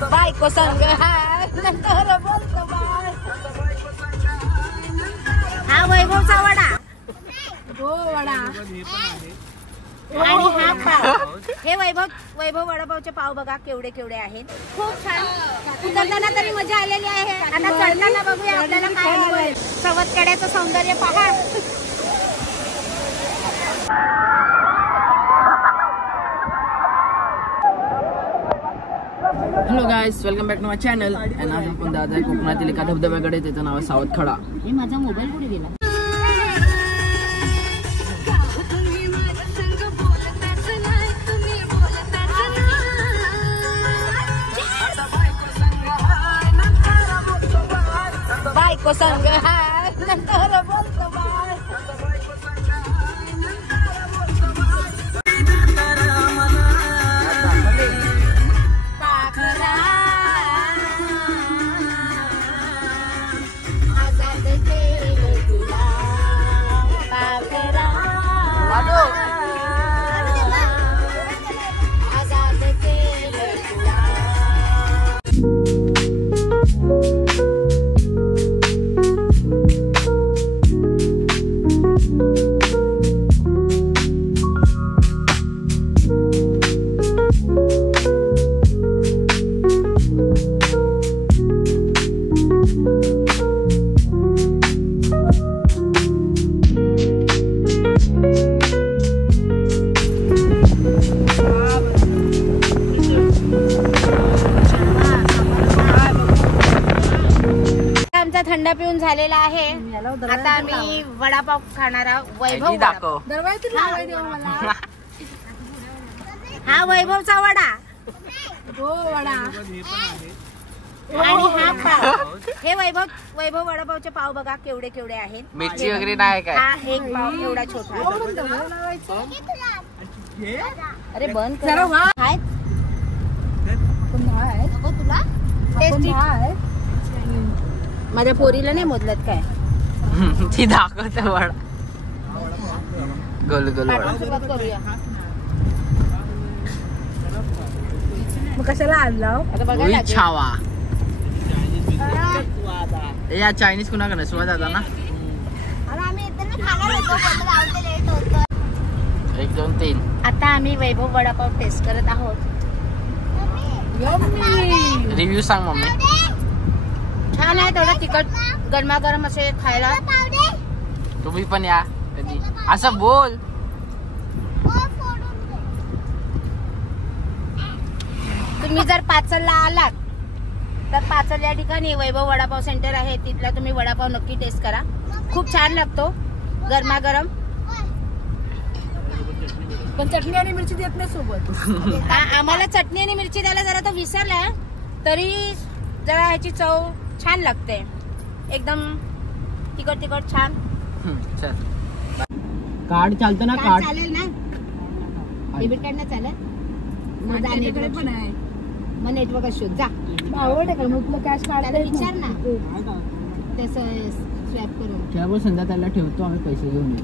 बायको संग हाय नंतर बोलतो बाय. हा वैभवचा वडा. हो वडा. आणि हा पाव. हे वैभव वडापावचे पाव बघा केवढे केवढे आहेत. खूप छान. उतरताना तरी मजा आलेली आहे. आता चढताना बघूया आपल्याला काय. सवतकड्याचं सौंदर्य पहा. Hello guys, welcome back to my channel. आणि आज आपण दादा कोकणातील एका धबधब्याकडे, त्याचं नाव आहे सावतखडा. हे माझा मोबाईल कुठे गेला. बायको संग हाय नंतर बोलतो बाय. थंड पिऊन झालेला आहे. आता आम्ही वडापाव खाणार आहोत. वैभव दाखव. हा वैभवचा वडा. हो वडा. आणि हा पाव. हे वैभव वडापावचे पाव बघा केवढे केवढे आहेत. मिरची वगैरे नाही काय. हा एक पाव एवढा छोटा. अरे बंद कर. तुला टेस्टी. माझ्या पोरीला नाही मोदलत काय. ती दाखवते वडा. गोल गोल वडा. सुरुवात करूया. मग कशाला आणला आता बघा. छावा या चायनीज कुणा कडे सुरुवात आता ना. 1 2 3. आता आम्ही वैभव वडापाव टेस्ट करत आहोत. रिव्ह्यू सांग मम्मी. छान आहे. थोडं तिखट गरमागरम असे खायला. तुम्ही पण या कधी. असं बोल. तुम्ही जर पाचलला आलात तर पाचल या ठिकाणी वैभव वडापाव सेंटर आहे. तिथला तुम्ही वडापाव नक्की टेस्ट करा. खूप छान लागतो गरमागरम. पण चटणी आणि मिरची देत नाही सोबत. आम्हाला चटणी आणि मिरची द्यायला जरा तो विसरला. तरी जरा ह्याची चव छान लागते. एकदम तिखट तिखट छान. कार्ड चालतं ना. कार्ड चालेल ना. डेबिट कार्ड ना चालेल. माझा नेटवर्क पण आहे. मग नेटवर्क शोध जा. आवड आहे मग तुला कॅश काढायला विचार ना. तसं स्वॅप करून त्यावर संध्या त्याला ठेवतो आम्ही पैसे घेऊन येऊ.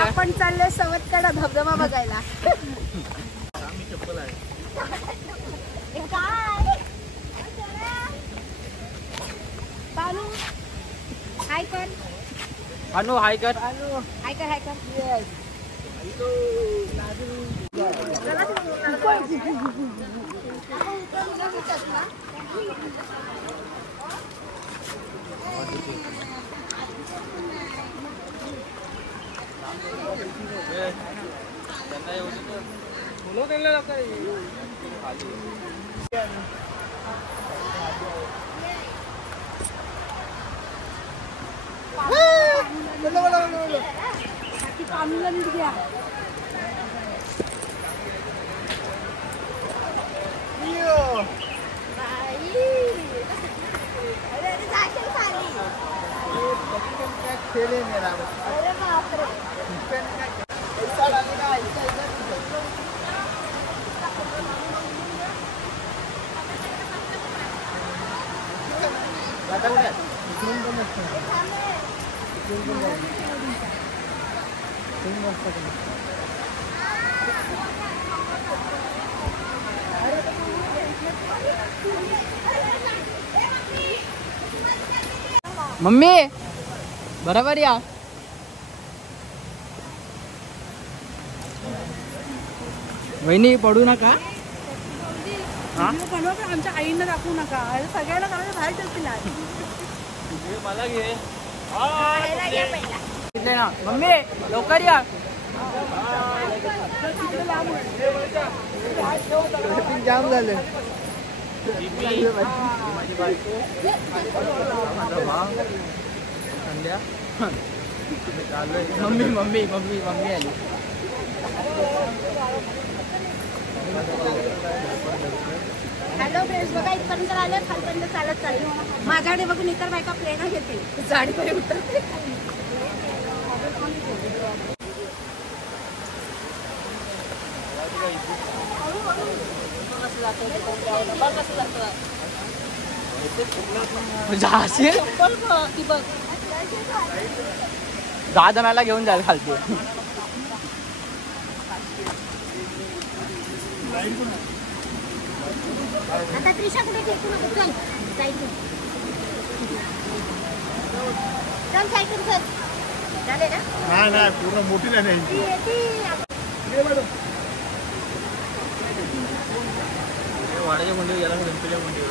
आपण चाललोय सवतकडा धबधबा बघायला. हाय कर. अनु हाय कर. हाय कर. हाय कर. पाणीला नीट घ्या. अरे बापरे. मम्मी बरोबर या. वहिनी पडू नका. आमच्या आईंना दाखवू नका. सगळ्यांना बाहेर ठेवतील. मला घे ना मम्मी लवकर या. जाम झालं. मम्मी मम्मी मम्मी मम्मी आली. हॅलो फ्रेंड्स, बघा इथपर्यंत आले. खालपर्यंत चालत चालली. माझ्याकडे बघून इतर बायका प्रेरणा घेते. झाडीकडे उतरते. जाशील 10 जणाला घेऊन जाईल खालती. आता त्रिशा कुठे टेकू नको. चल साईडून चल. साईडून चल. झाले ना. नाही पूर्ण मोठी नाही. वाड्याच्या कोंडीवर गेला गणपतीच्या कोंडीवर.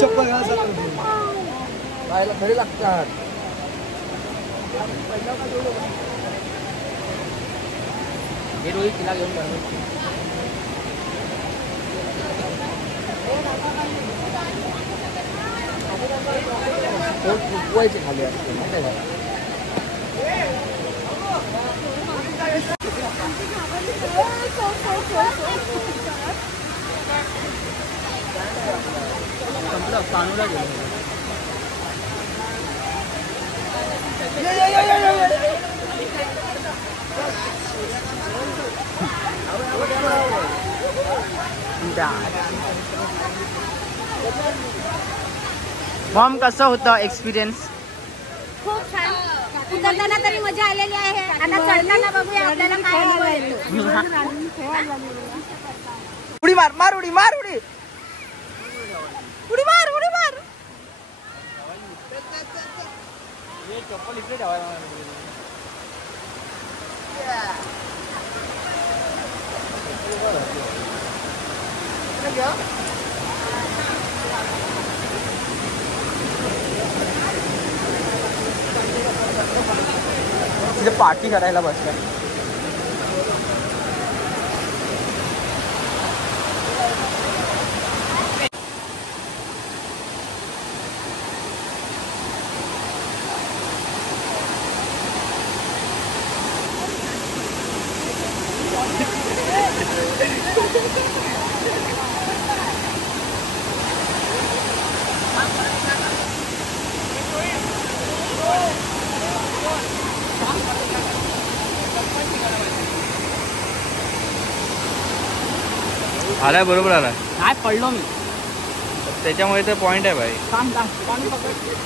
चप्पल खरी लागतात. हे रोहित तिला घेऊन फुकवायचे खाली असते माहिती आहे का. संपलं कानूला गेलो. मॉम कसं होतं एक्सपिरियन्स? खूप छान. उतरताना तरी मजा आलेली आहे. आता चढताना बघूया आपल्याला काय अनुभव येतो. उडी मार मार उडी मार उडी उडी मार उडी मार. चप्पल इकडे ठेवायला. तिथे पार्टी करायला बसल्या. आलाय बरोबर आलाय. नाही पडलो मी. त्याच्यामुळे ते पॉइंट आहे भाई.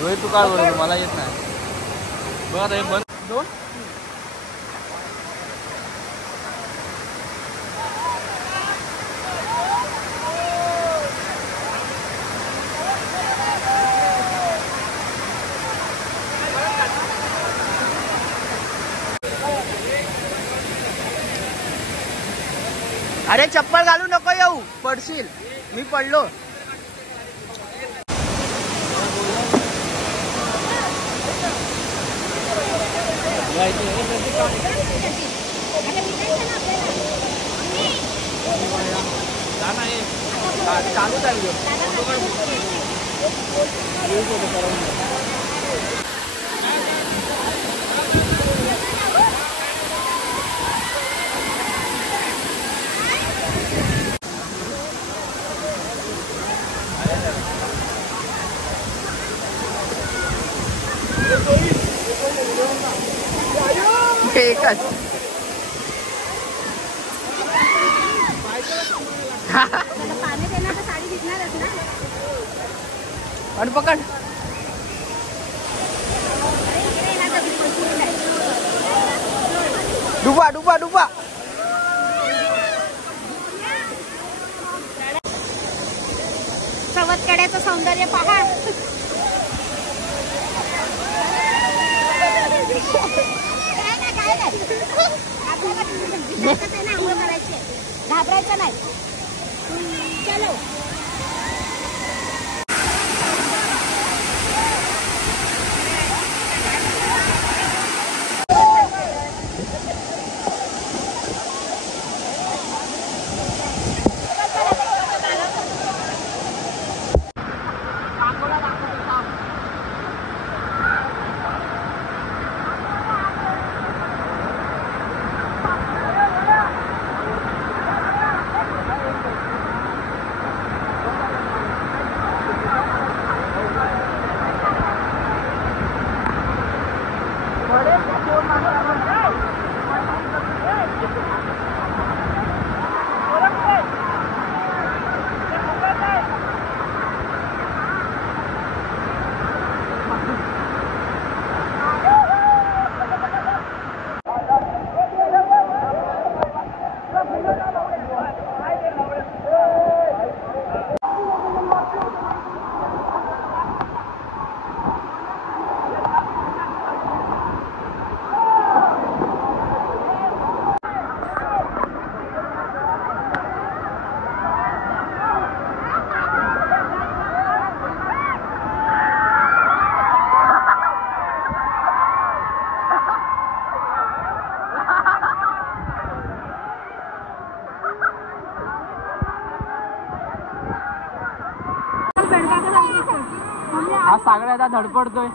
रोहित तू काय बरोबर मला येत नाही. बघा हे बंद. 2 अरे चप्पल घालू नको येऊ. पडशील. मी पडलो. चालू चालू. एकच. पाणी देणार तर साडी दिसणारच ना. आणि पकड. डुबा डुबा डुबा. सवतकड्याचं सौंदर्य पहा. काय नाही आपल्याला आंघोळ करायची, घाबरायचं नाही. चलो. हा सागराचा धडपडतोय.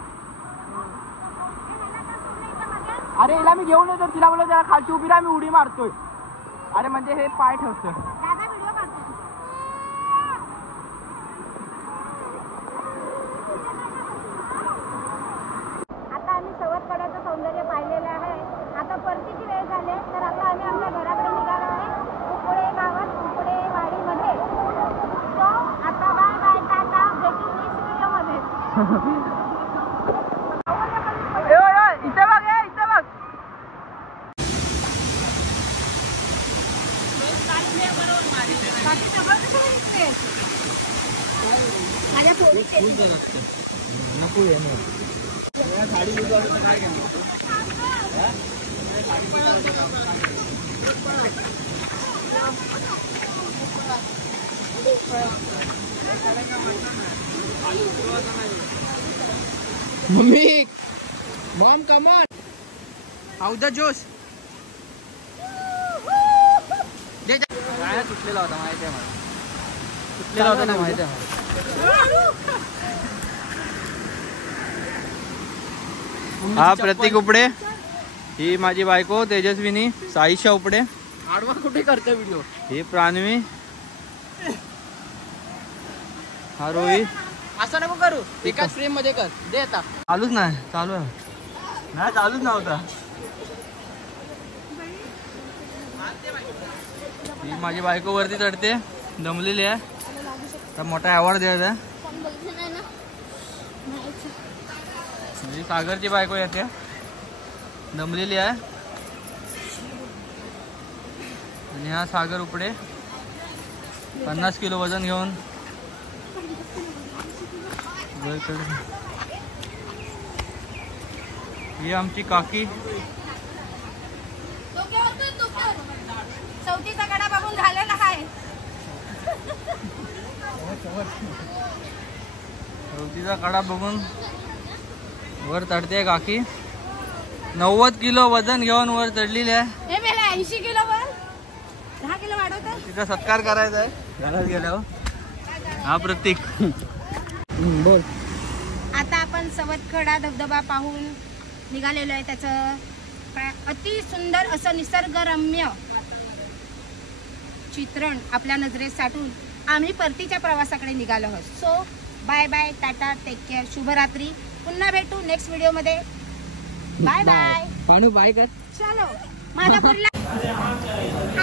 अरे हिला मी घेऊन येतो, तिला बोलतो जरा खालची उभी राहा, मी उडी मारतोय. अरे म्हणजे हे पाय ठेवतोय. आता आम्ही सवतकड्याचं सौंदर्य पाहिलेलं आहे. आता परतीची वेळ झाली, तर आता आम्ही आमच्या घराकडे निघालो आहे. कुकडे गावात कुकडे वाडीमध्ये. सो आता बाय बाय, टाटा, भेटू नेक्स्ट व्हिडिओमध्ये. इथे बघ, इथे बघ. माझ्या phone mummy, Maugham come on, how the जोश. काय तुटलेला होता माहिती आहे मला, तुटलेला होता ना माहिती आहे मला. हा प्रतीक उपडे, ही माझी बायको तेजस्विनी, साईशा उपडे. आडवा कुठे करतो व्हिडिओ. ही प्राणवी, हा रोहित. असं नको करू, एकाच फ्रेम मध्ये कर. दे आता. चालूच नाही, चालू आहे नाही, चालूच नव्हता. ही माझी बायको वरती चढते, दमलेली आहे. तर मोठा अवॉर्ड द्यायचा आहे. म्हणजे सागरची बायको येते, दमलेली आहे. आणि हा सागर उपडे 50 किलो वजन घेऊन ही आमची काकी. चौथीचा कडा बघून झालेला आहे. चौथीचा कडा बघून वर चढते काकी. 90 किलो वजन घेऊन वर चढलेली आहे. हे मेला 80 किलो वर 10 किलो वाढवतो. तिचा सत्कार करायचा आहे घरात गेल्यावर. हा प्रतीक. बोल. आता आपण सवतकडा धबधबा पाहून निघालेलो आहे. त्याचं अति सुंदर असं निसर्गरम्य चित्रण आपल्या नजरेत साठून आम्ही परतीच्या प्रवासाकडे निघालो आहोत. So bye bye, tata, take care, शुभरात्री. पुन्हा भेटू नेक्स्ट व्हिडिओमध्ये. Bye bye. पाणू बाय कर. चलो माझा पुढला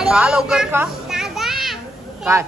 का लवकर का काय